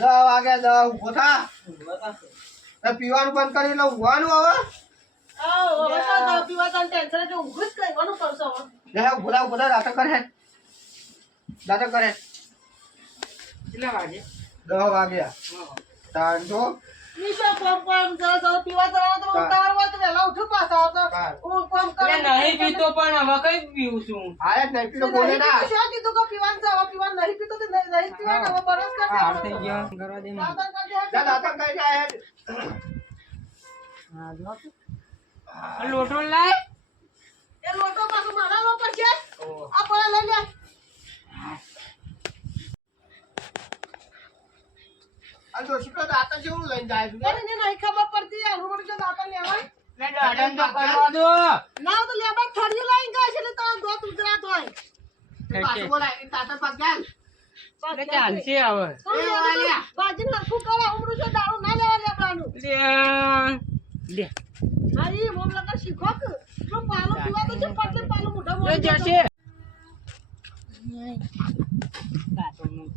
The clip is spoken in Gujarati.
વાગે 10 ઉભો થા પીવાનું બંધ કરી લો ઊંઘવાનું હવે ભૂલા નાટક કરે કેટલા વાગે 10 વાગ્યા તાણ તો નહીં પીતો પણ હવે કઈ પીવું છું નહીં પીતો બોલે ના લોટો લાય દાતા જેવું લઈને જાય છે નહીં ખબર પડતી આનું જો દાતા લેવાય દાડન તો કરવા દો ના તો લેબા થડિયું લઈને જાય છે એટલે તારો દોત ઉતરાત હોય પાછું બોલાય તાતા પાસ ગાલ એટલે ચાલશે હવે બાજી નાખું કરે ઉમરું છે દારૂ ના લેવા લેબડાનું લે હારી મોમ લગા શીખો કે જો પાલો પીવા તો છે પટલે પાલો મોઢા મોઢા જશે કાતો નું